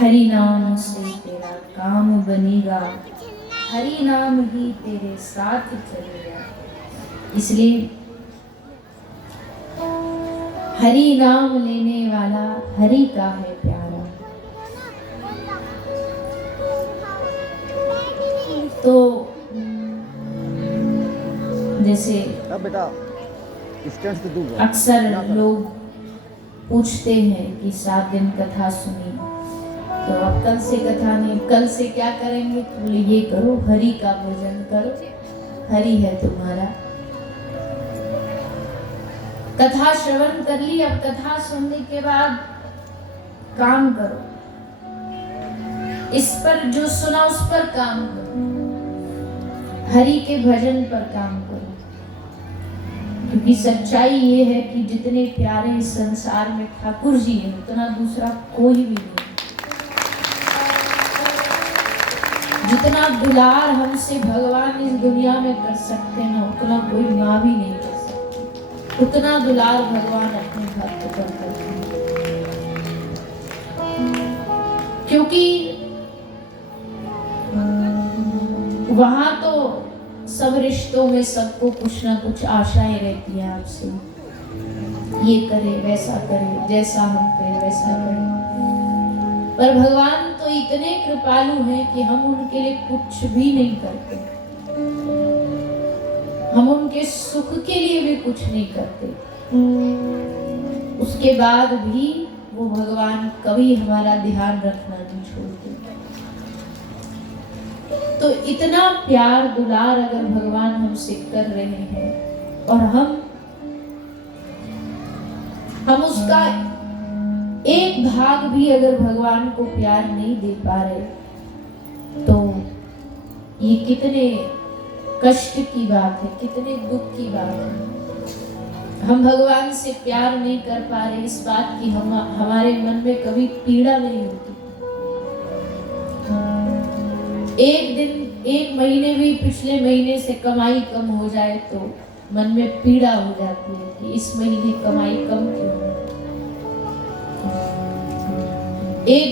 हरि नाम से तेरा काम बनेगा, हरि नाम ही तेरे साथ चलेगा। इसलिए हरि नाम लेने वाला हरि का है प्यारा। तो जैसे अक्सर लोग पूछते हैं कि 7 दिन कथा सुनी, तो अब कल से कथा नहीं, कल से क्या करेंगे? तो बोले ये करो, हरि का भजन करो, हरि है तुम्हारा। कथा श्रवण कर ली, अब कथा सुनने के बाद काम करो, इस पर जो सुना उस पर काम करो, हरि के भजन पर काम करो। क्योंकि सच्चाई ये है कि जितने प्यारे इस संसार में ठाकुर जी हैं, उतना दूसरा कोई भी नहीं। जितना दुलार हमसे भगवान इस दुनिया में कर सकते हैं, उतना कोई माँ भी नहीं कर सकती। उतना दुलार भगवान अपने भक्त पर करते हैं। क्योंकि वहां तो सब रिश्तों में सबको कुछ ना कुछ आशाएं रहती हैं आपसे, ये करे वैसा करे, जैसा हम करें वैसा करें। पर भगवान तो इतने कृपालु हैं कि हम उनके लिए कुछ भी नहीं करते, हम उनके सुख के लिए भी कुछ नहीं करते। उसके बाद भी वो भगवान कभी हमारा ध्यान रखना नहीं छोड़ते। तो इतना प्यार दुलार अगर भगवान हमसे कर रहे हैं और हम उसका एक भाग भी अगर भगवान को प्यार नहीं दे पा रहे, तो ये कितने कष्ट की बात है, कितने दुख की बात है। हम भगवान से प्यार नहीं कर पा रहे, इस बात की हमारे मन में कभी पीड़ा नहीं होती। एक दिन, एक महीने भी पिछले महीने से कमाई कम हो जाए तो मन में पीड़ा हो जाती है कि इस महीने कमाई कम क्यों। एक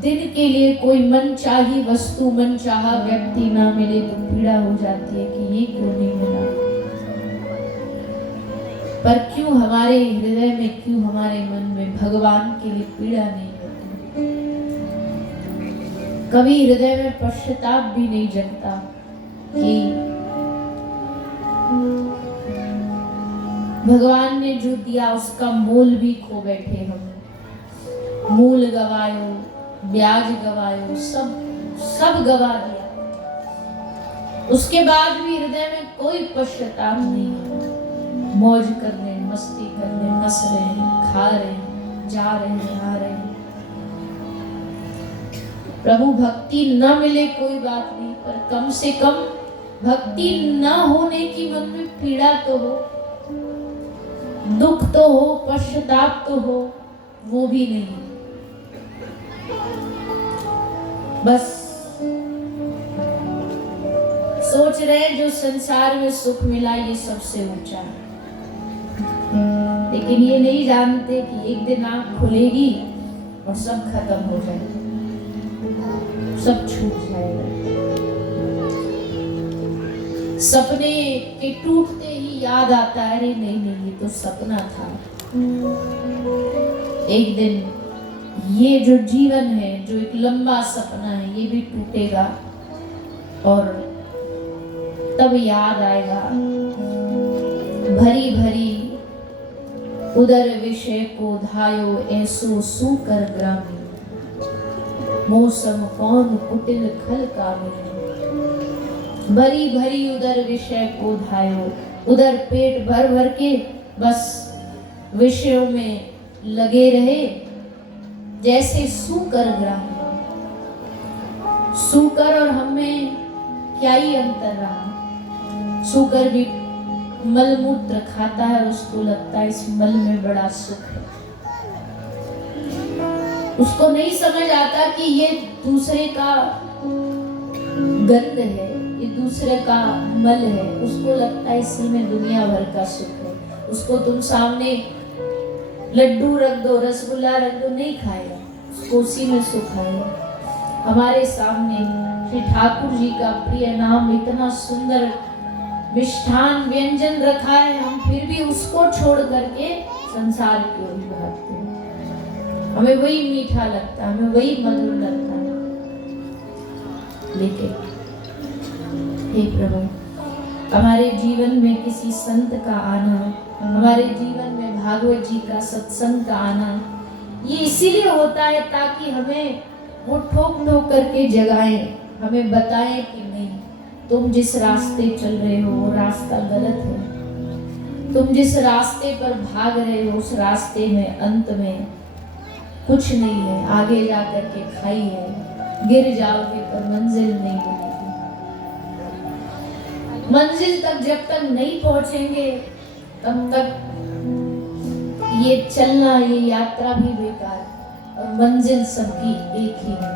दिन के लिए कोई मनचाही वस्तु, मनचाहा व्यक्ति ना मिले तो पीड़ा हो जाती है कि ये क्यों नहीं मिला। पर क्यों हमारे हृदय में, क्यों हमारे मन में भगवान के लिए पीड़ा नहीं होती? कभी हृदय में पश्चाताप भी नहीं जगता कि भगवान ने जो दिया उसका मोल भी खो बैठे हम। मूल गवायो, ब्याज गवायो, सब गवा दिया। उसके बाद भी हृदय में कोई पश्चाताप नहीं है। मौज कर रहे हैं, मस्ती कर रहे हैं, हंस रहे हैं, खा रहे हैं, जा रहे हैं, आ रहे हैं। प्रभु भक्ति न मिले कोई बात नहीं, पर कम से कम भक्ति न होने की मन में पीड़ा तो हो, दुख तो हो, पश्चाताप तो हो, वो भी नहीं। बस सोच रहे जो संसार में सुख मिला ये सबसे ऊंचा है, लेकिन ये नहीं जानते कि एक दिन आंख खुलेगी और सब खत्म हो जाएगा, सब छूट जाएगा। सपने के टूटते ही याद आता है, अरे नहीं नहीं ये तो सपना था। एक दिन ये जो जीवन है, जो एक लंबा सपना है, ये भी टूटेगा और तब याद आएगा भरी भरी उदर विषय को धायो ऐसो सूकर ग्रामी, मौसम कौन कुटिल खल कामी। भरी भरी उदर विषय को धायो, उधर पेट भर भर के बस विषयों में लगे रहे, जैसे सूकर ग्रामी। सूकर और हमें क्या ही अंतर रहा। सूकर भी मलमूत्र खाता है और उसको लगता है इस मल में बड़ा सुख है। उसको नहीं समझ आता कि ये दूसरे का गंध है, ये दूसरे का मल है। उसको लगता है इसी में दुनिया भर का सुख है। उसको तुम सामने लड्डू रख दो, रसगुल्ला रख दो, नहीं खाएगा। उसको उसी में सुख आए। हमारे सामने श्री ठाकुर जी का प्रिय नाम, इतना सुंदर मिष्ठान व्यंजन रखा है, हम फिर भी उसको छोड़ करके संसार की ओर भागते हैं। हमें वही मीठा लगता है, हमें वही मधुर लगता है। लेकिन हे प्रभु, हमारे जीवन में किसी संत का आना, हमारे जीवन में भागवत जी का सत्संग का आना, ये इसीलिए होता है ताकि हमें वो ठोक ठोक करके जगाएं, हमें बताएं कि नहीं, तुम जिस रास्ते चल रहे हो वो रास्ता गलत है। तुम जिस रास्ते पर भाग रहे हो उस रास्ते में अंत में कुछ नहीं है, आगे जा करके खाई है, गिर जाओगे पर मंजिल नहीं मिलेगी। मंजिल तक जब तक नहीं पहुंचेंगे तब तक ये चलना, ये यात्रा भी बेकार, और मंजिल सबकी एक ही है,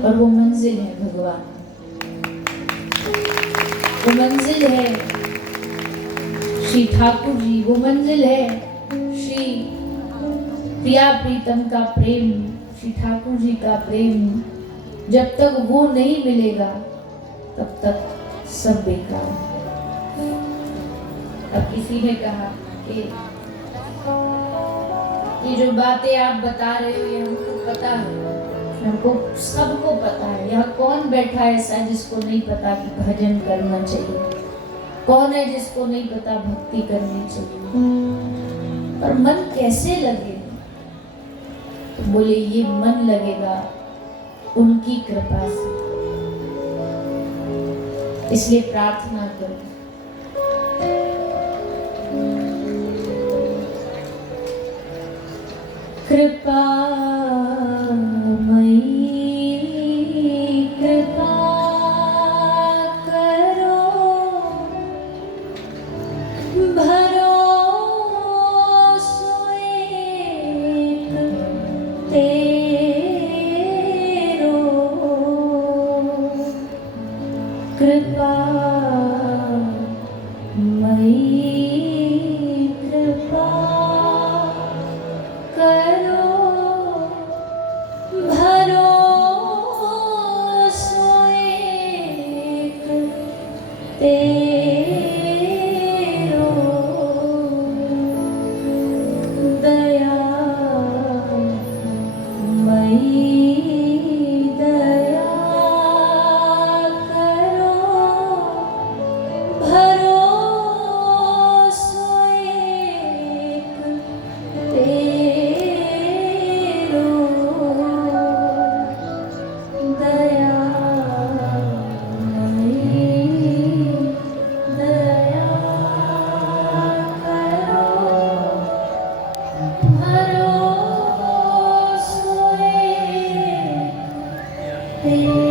और वो मंजिल है भगवान। वो मंजिल है श्री ठाकुर जी, वो मंजिल है श्री प्रिया प्रीतम का प्रेम, श्री ठाकुर जी का प्रेम। जब तक वो नहीं मिलेगा तब तक सब बेकार। अब किसी ने कहा कि ये जो बातें आप बता रहे हो ये हमको पता है, हमको सबको पता है। यहाँ कौन बैठा है ऐसा जिसको नहीं पता कि भजन करना चाहिए? कौन है जिसको नहीं पता भक्ति करनी चाहिए? पर मन कैसे लगेगा? तो बोले ये मन लगेगा उनकी कृपा से। इसलिए प्रार्थना करो, कृपा मई कृपा करो, भरोसो एक तेरो, कृपा मई कृपा करो, भरोसो एक तेरो, दया मई दया करो, भरोसो एक तेरो, दया मई दया करो, भरोसो एक तेरो,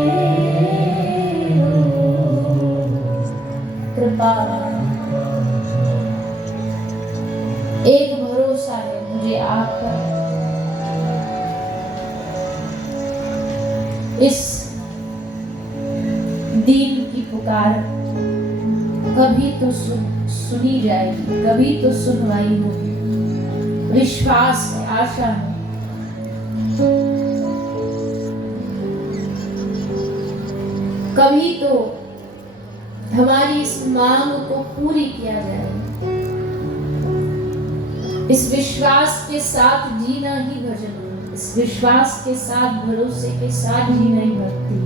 कृपा। एक भरोसा है मुझे आप पर, इस दीन की पुकार कभी तो सुनी जाएगी, कभी तो सुनवाई होगी। विश्वास है, आशा है। कभी तो हमारी इस मांग को पूरी किया जाएगा। इस विश्वास के साथ जीना ही भजन, इस विश्वास के साथ, भरोसे के साथ जीना ही भक्ति।